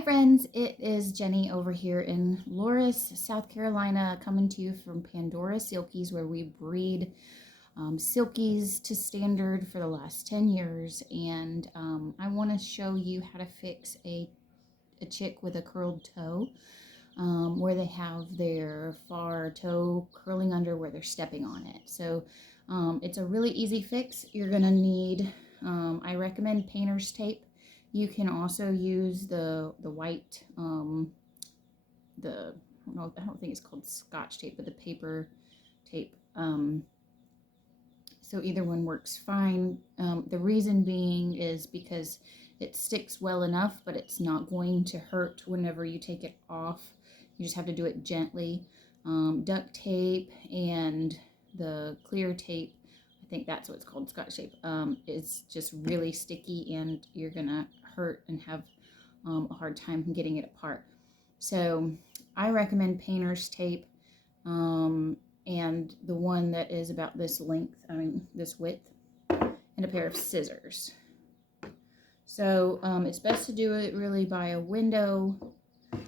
Hi friends, it is Jenny over here in Loris, South Carolina, coming to you from Pandora Silkies, where we breed silkies to standard for the last 10 years. And I want to show you how to fix a chick with a curled toe, where they have their far toe curling under where they're stepping on it. So it's a really easy fix. You're going to need, I recommend painter's tape. You can also use the white, I don't think it's called Scotch tape, but the paper tape. So either one works fine. The reason being is because it sticks well enough, but it's not going to hurt whenever you take it off. You just have to do it gently. Duct tape and the clear tape, I think that's what it's called, Scotch tape, is just really sticky and you're gonna hurt and have a hard time getting it apart. So I recommend painter's tape, and the one that is about this length, this width, and a pair of scissors. So it's best to do it really by a window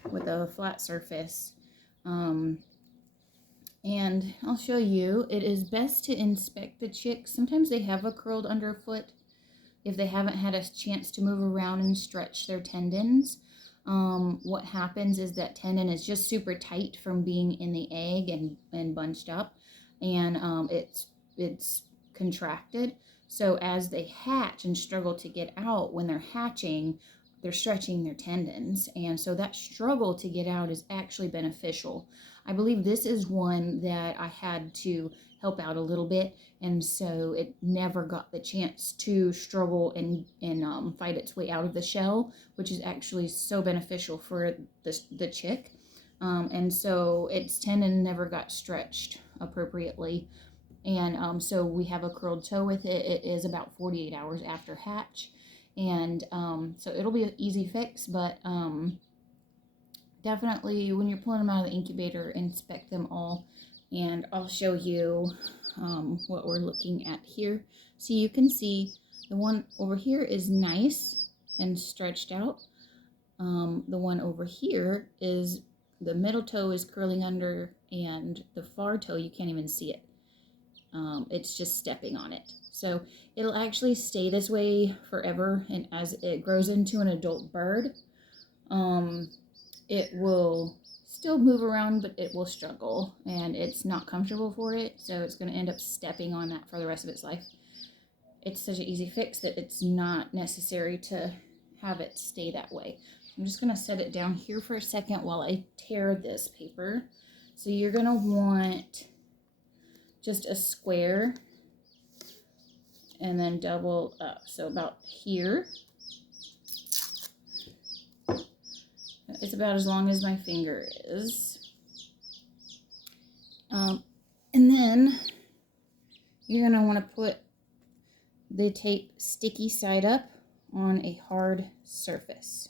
with a flat surface. And I'll show you, it is best to inspect the chicks. Sometimes they have a curled underfoot if they haven't had a chance to move around and stretch their tendons. What happens is that tendon is just super tight from being in the egg and bunched up, and it's contracted. So as they hatch and struggle to get out, when they're hatching, they're stretching their tendons, and so that struggle to get out is actually beneficial. I believe this is one that I had to help out a little bit, and so it never got the chance to struggle and fight its way out of the shell, which is actually so beneficial for the chick. And so its tendon never got stretched appropriately, and so we have a curled toe with it. It is about 48 hours after hatch, and so it'll be an easy fix, but definitely when you're pulling them out of the incubator, inspect them all, and I'll show you what we're looking at here. So you can see the one over here is nice and stretched out. The one over here is, the middle toe is curling under, and the far toe, you can't even see it. It's just stepping on it. So it'll actually stay this way forever, and as it grows into an adult bird, it will still move around, but it will struggle, and it's not comfortable for it, so it's going to end up stepping on that for the rest of its life. It's such an easy fix that it's not necessary to have it stay that way. I'm just going to set it down here for a second while I tear this paper. So you're going to want just a square and then double up, so about here. It's about as long as my finger is. And then you're going to want to put the tape sticky side up on a hard surface.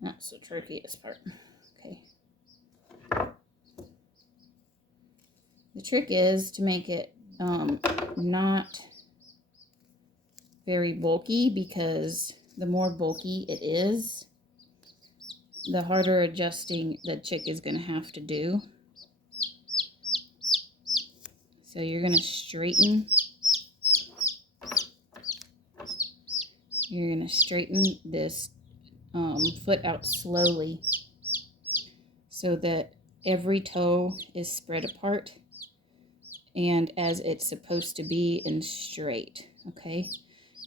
That's the trickiest part. Okay. The trick is to make it not very bulky, because the more bulky it is, the harder adjusting the chick is going to have to do. So you're going to straighten. You're going to straighten this foot out slowly so that every toe is spread apart and as it's supposed to be and straight. Okay.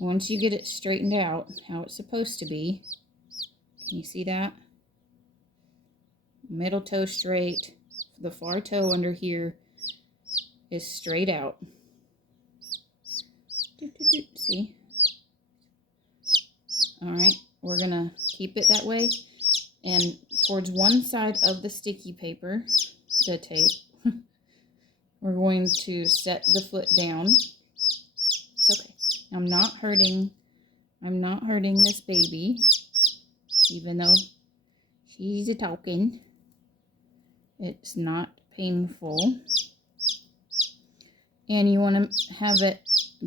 Once you get it straightened out how it's supposed to be, can you see that? Middle toe straight, the far toe under here is straight out. See? Alright, we're gonna keep it that way, and towards one side of the sticky paper, the tape, we're going to set the foot down. It's okay. I'm not hurting this baby, even though she's a talking. It's not painful. And you want to have it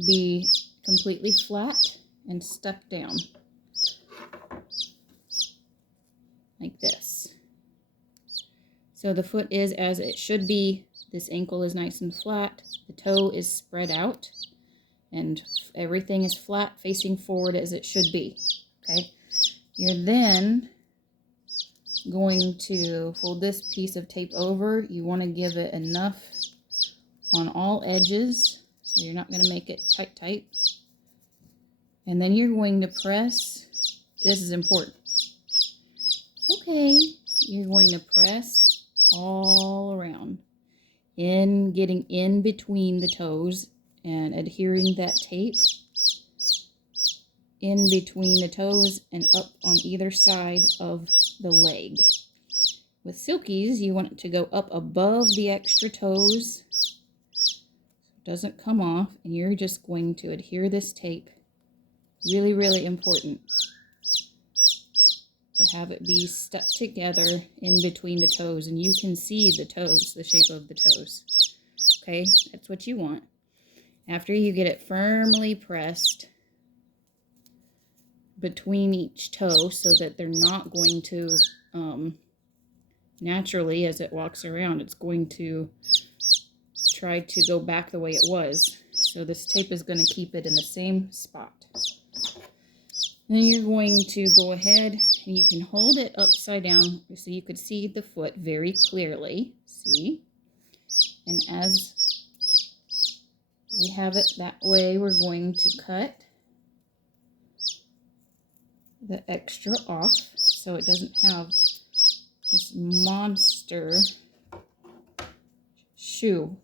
be completely flat and stuck down like this. So the foot is as it should be. This ankle is nice and flat. The toe is spread out and everything is flat facing forward as it should be. Okay. You're then going to fold this piece of tape over. You want to give it enough on all edges, so you're not going to make it tight. And then you're going to press. This is important. It's okay. You're going to press all around, getting in between the toes and adhering that tape in between the toes and up on either side of the leg. With silkies, you want it to go up above the extra toes, so it doesn't come off, and you're just going to adhere this tape. Really, really important to have it be stuck together in between the toes, and you can see the toes, the shape of the toes. Okay, that's what you want. After you get it firmly pressed between each toe so that they're not going to, naturally as it walks around, it's going to try to go back the way it was. So this tape is going to keep it in the same spot. Then you're going to go ahead and you can hold it upside down so you could see the foot very clearly. See? And as we have it that way, we're going to cut the extra off so it doesn't have this monster shoe.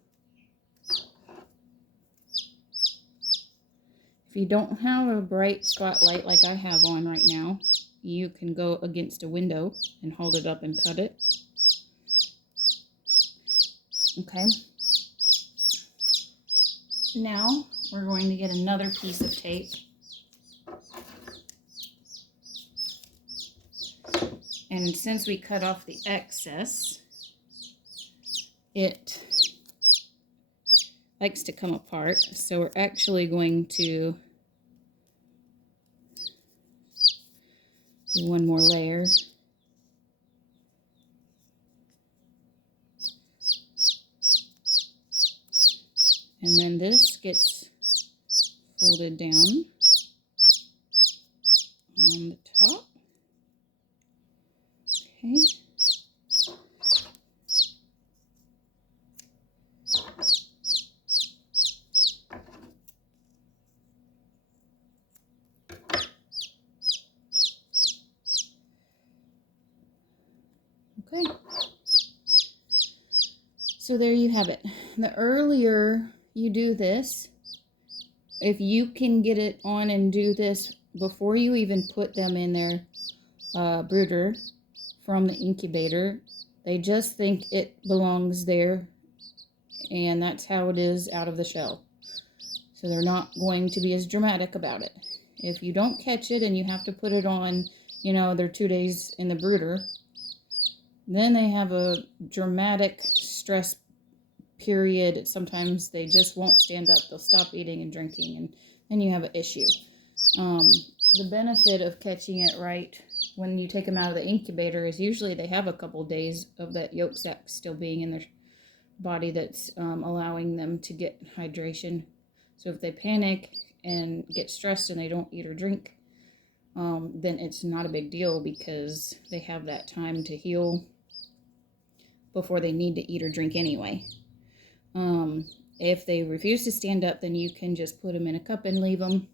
If you don't have a bright spotlight like I have on right now, you can go against a window and hold it up and cut it. Okay. Now we're going to get another piece of tape. And since we cut off the excess, it likes to come apart. So we're actually going to do one more layer. And then this gets folded down on the top. Okay. Okay. So there you have it. The earlier you do this, if you can get it on and do this before you even put them in their brooder from the incubator, they just think it belongs there, and that's how it is out of the shell. So they're not going to be as dramatic about it. If you don't catch it and you have to put it on, they're 2 days in the brooder, then they have a dramatic stress period. Sometimes they just won't stand up. They'll stop eating and drinking, and then you have an issue. The benefit of catching it right when you take them out of the incubator is usually they have a couple days of that yolk sac still being in their body that's allowing them to get hydration. So if they panic and get stressed and they don't eat or drink, then it's not a big deal because they have that time to heal before they need to eat or drink anyway. If they refuse to stand up, then you can just put them in a cup and leave them.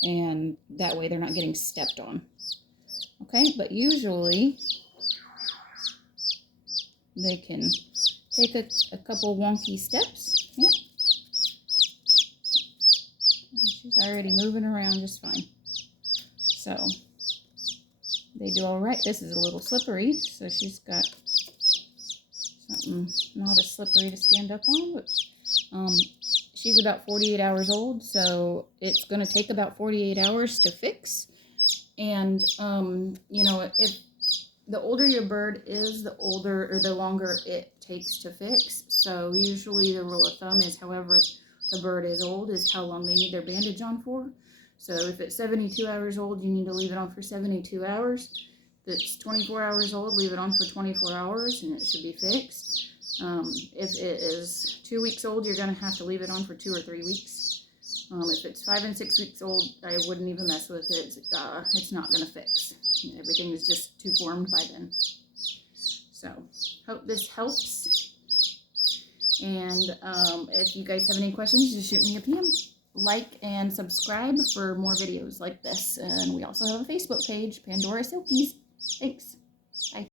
And that way they're not getting stepped on. Okay, but usually they can take a couple wonky steps. Yep. And she's already moving around just fine. So they do all right. This is a little slippery, so she's got something not as slippery to stand up on, but she's about 48 hours old, so it's going to take about 48 hours to fix. And if the older your bird is, the older or the longer it takes to fix. So usually the rule of thumb is however the bird is old is how long they need their bandage on for. So if it's 72 hours old, you need to leave it on for 72 hours. If it's 24 hours old, leave it on for 24 hours and it should be fixed. If it is 2 weeks old, you're going to have to leave it on for 2 or 3 weeks. If it's 5 and 6 weeks old, I wouldn't even mess with it. It's not going to fix. Everything is just too formed by then. So, hope this helps. And if you guys have any questions, just shoot me a PM. Like and subscribe for more videos like this. And we also have a Facebook page, Pandora Silkies. Thanks. Bye.